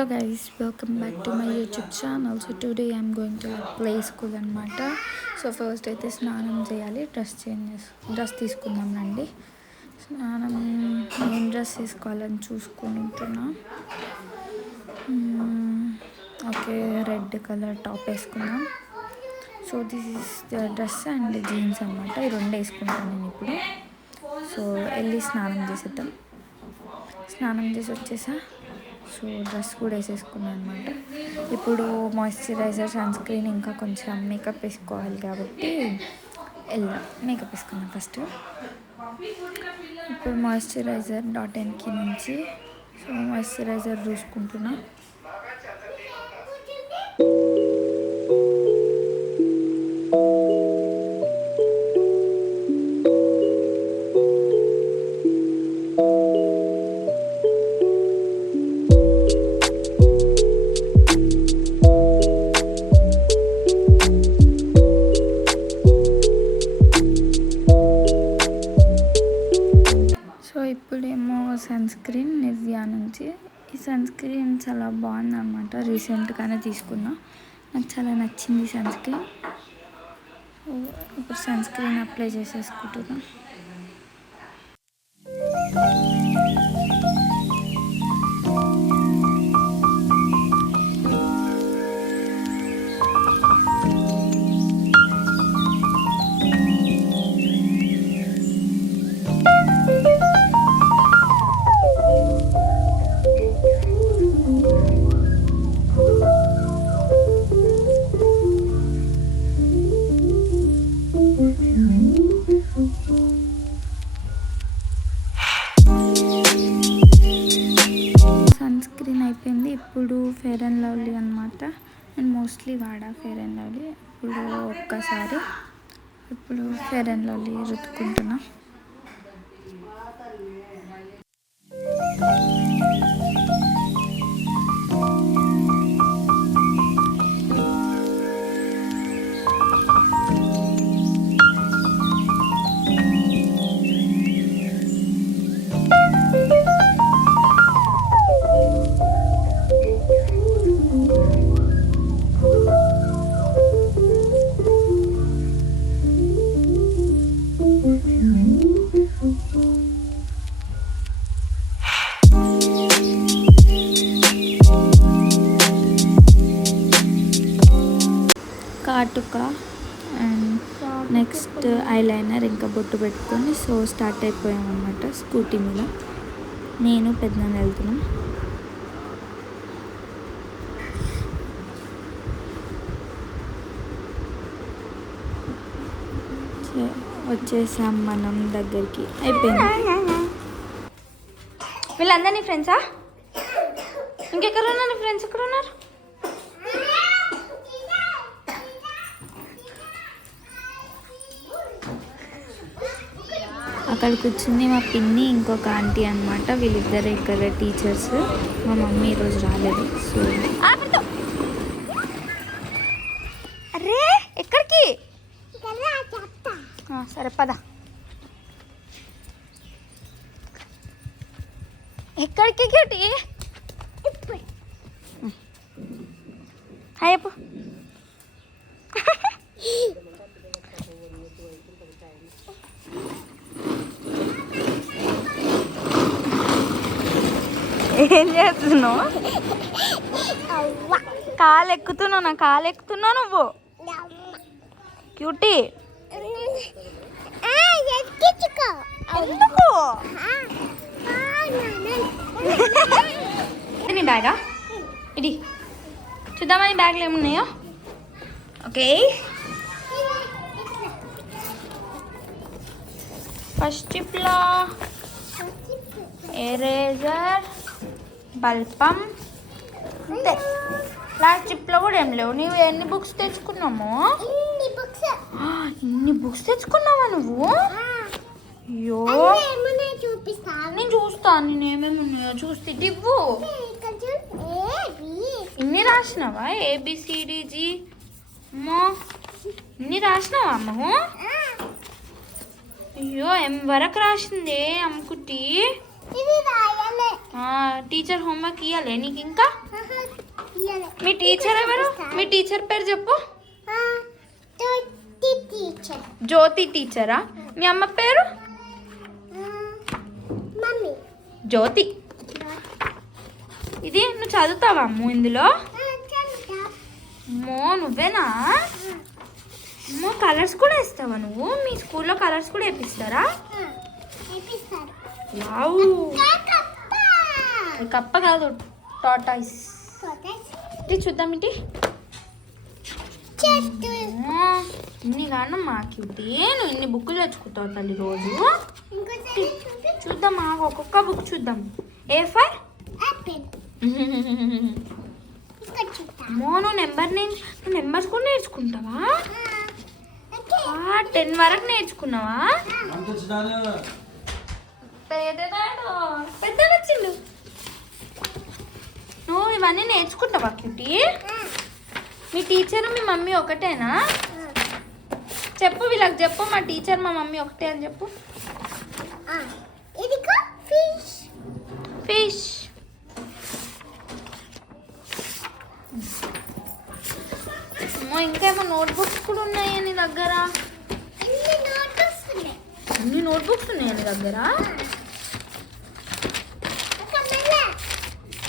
Hello guys, welcome back to my YouTube channel. So today I'm going to play school అనమాట. So first అయితే స్నానం చేయాలి, dress తీసుకుందాం రండి. స్నానం ఏం డ్రెస్ తీసుకోవాలని చూసుకుంటున్నా. ఓకే, రెడ్ కలర్ టాప్ వేసుకుందాం. So this is the dress and jeans అనమాట. ఈ రెండు వేసుకుంటాను నేను ఇప్పుడు. సో వెళ్ళి స్నానం చేసేద్దాం. స్నానం చేసి వచ్చేసా. సో డ్రెస్ కూడా వేసేసుకున్నాను అనమాట. ఇప్పుడు మాయిశ్చరైజర్, సన్ స్క్రీన్, ఇంకా కొంచెం మేకప్ వేసుకోవాలి కాబట్టి మేకప్ వేసుకున్నాను ఫస్ట్. ఇప్పుడు మాయిశ్చరైజర్ .nకి నుంచి సో మాయిశ్చరైజర్ చూసుకుంటున్నా. ఇప్పుడేమో సన్ స్క్రీన్ నివ్యా నుంచి. ఈ సన్ స్క్రీన్ చాలా బాగుందన్నమాట. రీసెంట్గానే తీసుకున్నా, నాకు చాలా నచ్చింది సన్ స్క్రీన్. ఇప్పుడు సన్ స్క్రీన్ అప్లై చేసేసుకుంటున్నా. అయిపోయింది. ఇప్పుడు ఫెయిర్ అండ్ లవ్లీ అనమాట. నేను మోస్ట్లీ వాడా ఫెయిర్ అండ్ లవ్లీ. ఇప్పుడు ఫెయిర్ అండ్ లవ్లీ రుద్దుకుంటున్నా. కాటుక అండ్ నెక్స్ట్ ఐలైనర్, ఇంకా బొట్టు పెట్టుకొని సో స్టార్ట్ అయిపోయామన్నమాట. స్కూటీ మీద నేను పెద్దనాన్న వెళ్తున్నాం. వచ్చేసాం మనం దగ్గరికి. అయిపోయింది. వీళ్ళందరినీ ఫ్రెండ్సా? ఇంకెక్కడ ఉన్నారు ఫ్రెండ్స్? ఎక్కడ ఉన్నారు? అక్కడ కూర్చుంది మా పిన్ని, ఇంకొక ఆంటీ అనమాట. వీళ్ళిద్దరు ఇక్కడ టీచర్స్. మా మమ్మీ ఈరోజు రాలేదు. సో అరే ఎక్కడికి? సరే పద. ఎక్కడికి క్యూటీ? హాయ్ అప్పు. ఏం చేస్తున్నావు? కాలు ఎక్కుతున్నావు, నా కాలు ఎక్కుతున్నావు నువ్వు. క్యూటీ ఎందుకు? నీ బ్యాగా ఇది చూద్దామా? నీ బ్యాగ్లో ఏమున్నాయో. ఓకే, ఫస్ట్ ట్రిప్లో ఎరేజర్, బల్పం, అంతే. లాస్ట్ ట్రిప్లో కూడా ఏం లేవు. నువ్వు ఎన్ని బుక్స్ తెచ్చుకున్నాము? ఇన్ని బుక్స్ తెచ్చుకున్నావా నువ్వు? అయ్యో, నేను చూస్తాను నేను ఏమేమి ఉన్నాయో. చూస్తే ఇవ్వు. ఇన్ని రాసినావా? ABCDG అమ్మో, ఇన్ని రాసినావా అమ్మకు? అయ్యో, M వరకు రాసిందే అమ్మకుట్టి. టీచర్ హోంవర్క్ ఇవ్వలే నీకు ఇంకా? మీ టీచర్ ఎవరు? మీ టీచర్ పేరు చెప్పు. జ్యోతి టీచరా? మీ అమ్మ పేరు? జ్యోతి. ఇది నువ్వు చదువుతావా అమ్ము ఇందులో? అమ్మో నువ్వేనా? అమ్మో కలర్స్ కూడా వేస్తావా నువ్వు? మీ స్కూల్లో కలర్స్ కూడా వేపిస్తారా? వావ్, కప్ప కాదు టాటాయిస్. ఇది చూద్దాం. ఇటీ ఇన్ని కాను మా క్యూటీ. నువ్వు ఇన్ని బుక్కులు తెచ్చుకుంటావు తల్లి రోజు. చూద్దాం ఒక్కొక్క బుక్ చూద్దాం. A4 నువ్వు నెంబర్స్ కూడా నేర్చుకుంటావా? 10 వరకు నేర్చుకున్నావా? పెద్ద వచ్చిండు. నువ్వు ఇవన్నీ నేర్చుకుంటావా క్యూటీ? మీ టీచర్ మీ మమ్మీ ఒకటేనా? చెప్పు వీళ్ళకి చెప్పు, మా టీచర్ మా మమ్మీ ఒకటే అని చెప్పు. ఫిష్. ఇంకేమో నోట్బుక్స్ కూడా ఉన్నాయా నీ దగ్గర? అన్ని నోట్బుక్స్ ఉన్నాయా నీ దగ్గర?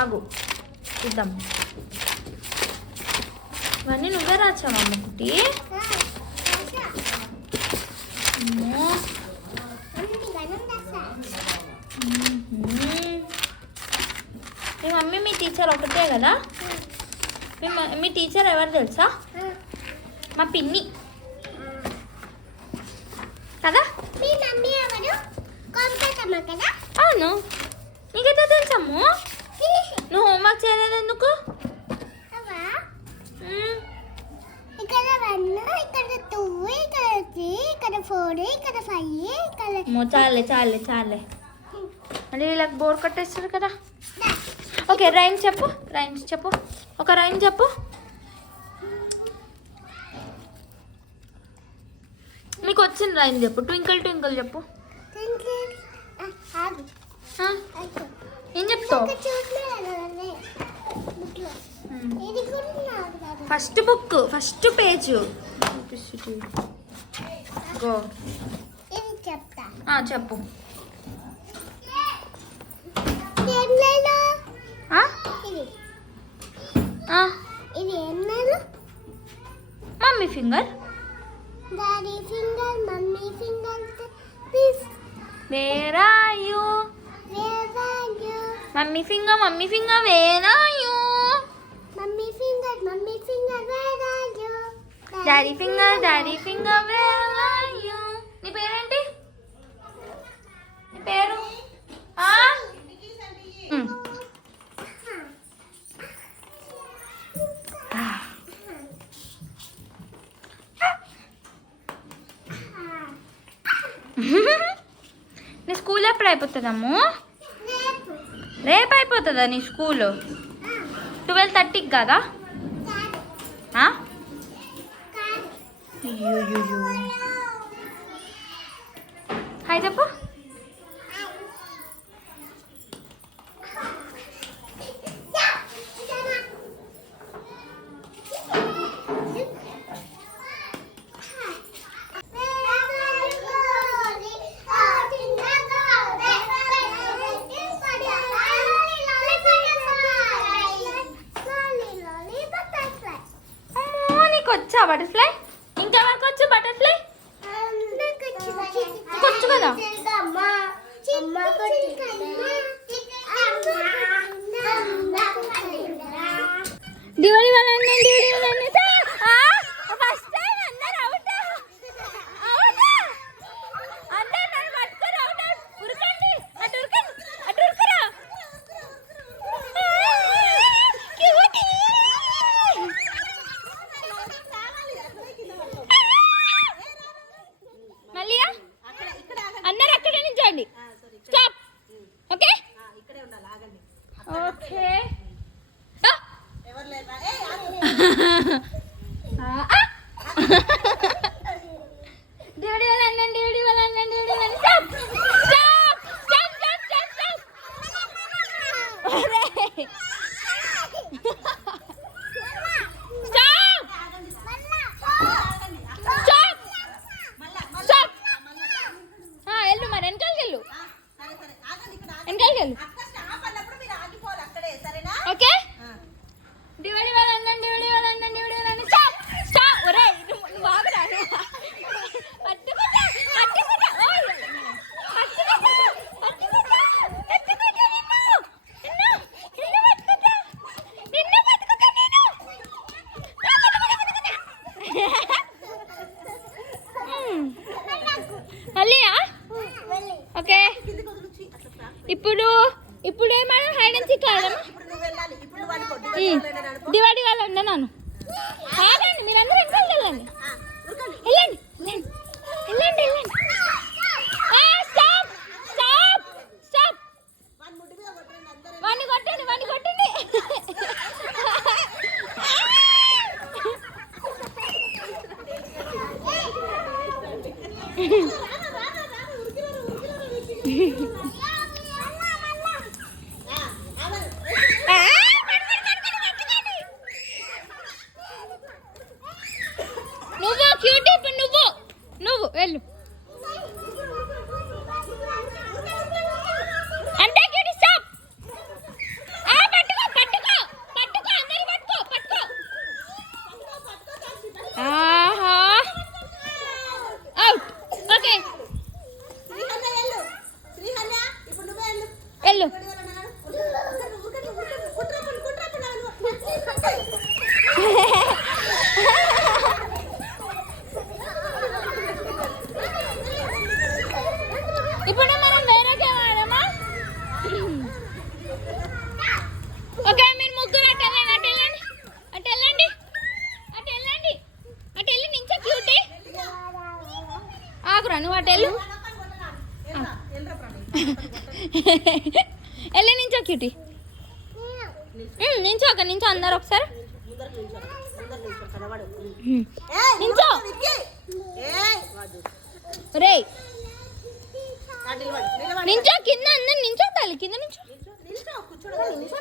ఆగు ఇద్దాం. ఇవన్నీ నువ్వే రాచావా అమ్మకుటి? మీ మమ్మీ మీ టీచర్ ఒకటే కదా? మీ టీచర్ ఎవరు తెలుసా? మా పిన్ని కదా? అవును. నీకైతే తెలుసమ్ము. నువ్వు హోంవర్క్ చేయలేదు ఎందుకు? ఇక్కడ 1, ఇక్కడ 2, ఇక్కడ 3, ఇక్కడ 4, ఇక్కడ 5, చాలే మళ్ళీ వీళ్ళకి బోర్ కట్టేస్తారు కదా. ఓకే రైమ్స్ చెప్పు. ఒక రైమ్ చెప్పు. మీకు వచ్చిన రైమ్ చెప్పు. ట్వింకిల్ ట్వింకిల్ చెప్పు. ఏం చెప్తావు? First page go. చెప్పు. Mummy finger. Daddy finger, mummy finger. Where are you? Mummy finger, where are you? Mummy finger, where are you? Daddy finger, where are you? నీ పేరేంటి? నీ పేరు? నీ స్కూల్ ఎప్పుడు అయిపోతుందమ్ము? రేపు అయిపోతుందా నీ స్కూలు? 12:30కి కదా? హాయ్ చెప్పు. వచ్చా బటర్ఫ్లై? ఇంకెవరికి వచ్చు బటర్ఫ్లై? వచ్చు కదా? దివాళీ ఫస్ట్ టైం అందరు అవుట్. అందరు నన్ను పట్టుకొని అవుట్. ఉరకండి, అటు ఉరకరా. మళ్ళీ అందరు అక్కడే నించోండి. స్టాప్. Okay okay. డ్యూటీ వాళ్ళ స్టాప్. వెళ్ళు మరి వెనకాలకి వెళ్ళు వెనకాలకి వెళ్ళు ఓకే డివైడ్ వాళ్ళండి డివైడ్ వాళ్ళండి డివైడ్ వాళ్ళండి స్టాప్ స్టాప్ ఒరే నువ్వు ఆగురా పట్టుకుంటా పట్టుకుంటా మళ్ళీయా ఓకే ఇప్పుడు ఇప్పుడు ఏమైనా హైడ్ అండ్ సీక్ ఆడదామా దివాడి వాళ్ళు అండి నన్ను ఆగండి మీరందరూ వెనకాల వెళ్ళండి వెళ్ళండి వెళ్ళండి వెళ్ళండి స్టాప్ స్టాప్ స్టాప్ వాడిని కొట్టండి వాడిని కొట్టండి నువ్వు క్యూట్ ఇప్పుడు నువ్వు నువ్వు వెళ్ళు అంతే క్యూట్ స్టాప్ పట్టుకో పట్టుకో పట్టుకో అందరూ పట్టుకో పట్టుకో ఆహా అవుట్ ఓకే వెళ్ళు ఇప్పుడు మనం వేరే గేమ్ ఆడమా ఓకే మీరు ముగ్గురు అటు వెళ్ళండి అటు వెళ్ళండి అటు వెళ్ళండి అటు వెళ్ళండి అటు వెళ్ళి నించో క్యూటీ ఆగురా నువ్వు అటు వెళ్ళు వెళ్ళి నించో క్యూటీ నించో అక్క నించో అందరు ఒకసారి నించో రే నించో కింద అందరు నించో తల్లి కింద నించో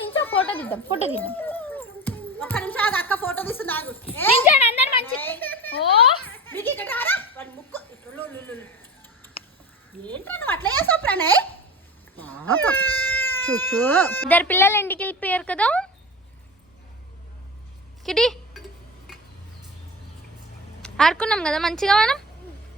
నించో ఫోటో తీద్దాం ఫోటో తీద్దాం ఒక్క నిమిషం ఆగు, అక్క ఫోటో తీస్తుంది ఆగు. నించోండి అందరు మంచి ఓ మీకు ఇక్కడ రారా వాడి ముక్కు ఏంట్రా నువ్వు అట్లా చేసావు ప్రణయ్ చూచు ఇద్దరు పిల్లలు ఇంటికి వెళ్ళిపోయారు కదా కిటి ఆడుకున్నాం కదా మంచిగా మనం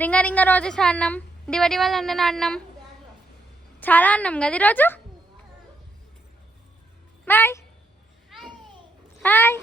రింగ రింగ రోజెస్ ఆడినాం దివడి వాళ్ళు అందరం ఆడినాం చాలా ఆడినాం కదా ఈరోజు బాయ్ హాయ్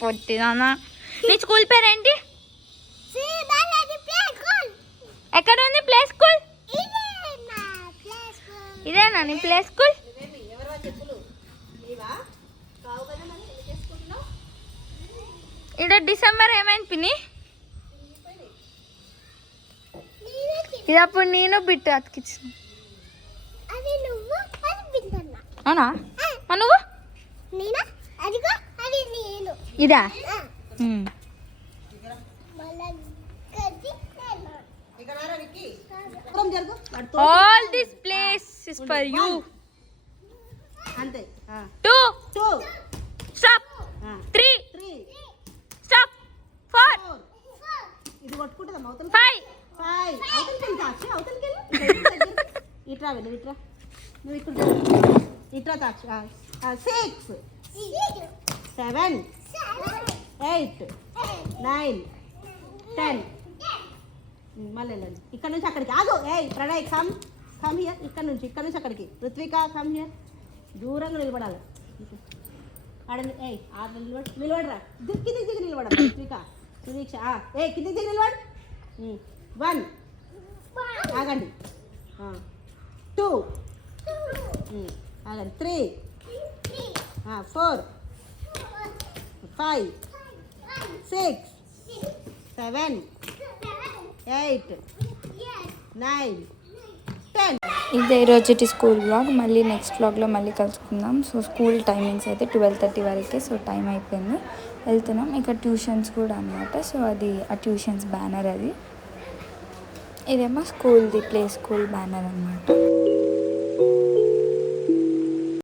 పొట్టిదానా నీ స్కూల్ పేరేంటి ఎక్కడ ఉంది ప్లే స్కూల్ ఇదేనా నీ ప్లే స్కూల్ ఎవరా చెప్పులు నీవా కావు కదా మరి ఎందుకు చేసుకుంటున్నావు ఇక్కడ డిసెంబర్ ఏమైంది పిన్ని ఇది అప్పుడు నేను బిట్టు అతికిచ్చిన అవునా మరి నువ్వు ఇదా ఇక్కడ రారా విక్కీ దూరం జరుగు all this place is for you అంతే 2 2 స్టాప్ 3 3 స్టాప్ 4 ఇది కొట్టుకుంటుందా అవతల 5 5 అవతలకి తాక్షి అవతలకి ఇట్రా వెళ్ళు ఇట్రా నువ్వు ఇక్కడ ఇట్రా తాక్షి 6 7 8 9 10 మళ్ళీ వెళ్ళండి ఇక్కడ నుంచి అక్కడికి ఆగు ఏయ్ ప్రణయ్ కమ్ హియర్ ఇక్కడ నుంచి అక్కడికి ఋత్విక కమ్ హియర్ దూరంగా నిలబడాలి ఆడ ఏయ్ ఆ నిలబడరా కిందికి దిగి నిలబడాలి ఋత్విక సునీక్ష కిందికి దిగి నిలబడు 1 ఆగండి 2 ఆగండి 3 4 5 6 7 8 9 10 ఇదే ఈరోజు స్కూల్ వ్లాగ్ మళ్ళీ నెక్స్ట్ వ్లాగ్లో మళ్ళీ కలుసుకుందాం. సో స్కూల్ టైమింగ్స్ అయితే 12:30 వరకే. సో టైం అయిపోయింది, వెళ్తున్నాం. ఇక ట్యూషన్స్ కూడా అన్నమాట. సో అది ఆ ట్యూషన్స్ బ్యానర్ అది ఇదేమో స్కూల్ది ప్లే స్కూల్ బ్యానర్ అనమాట.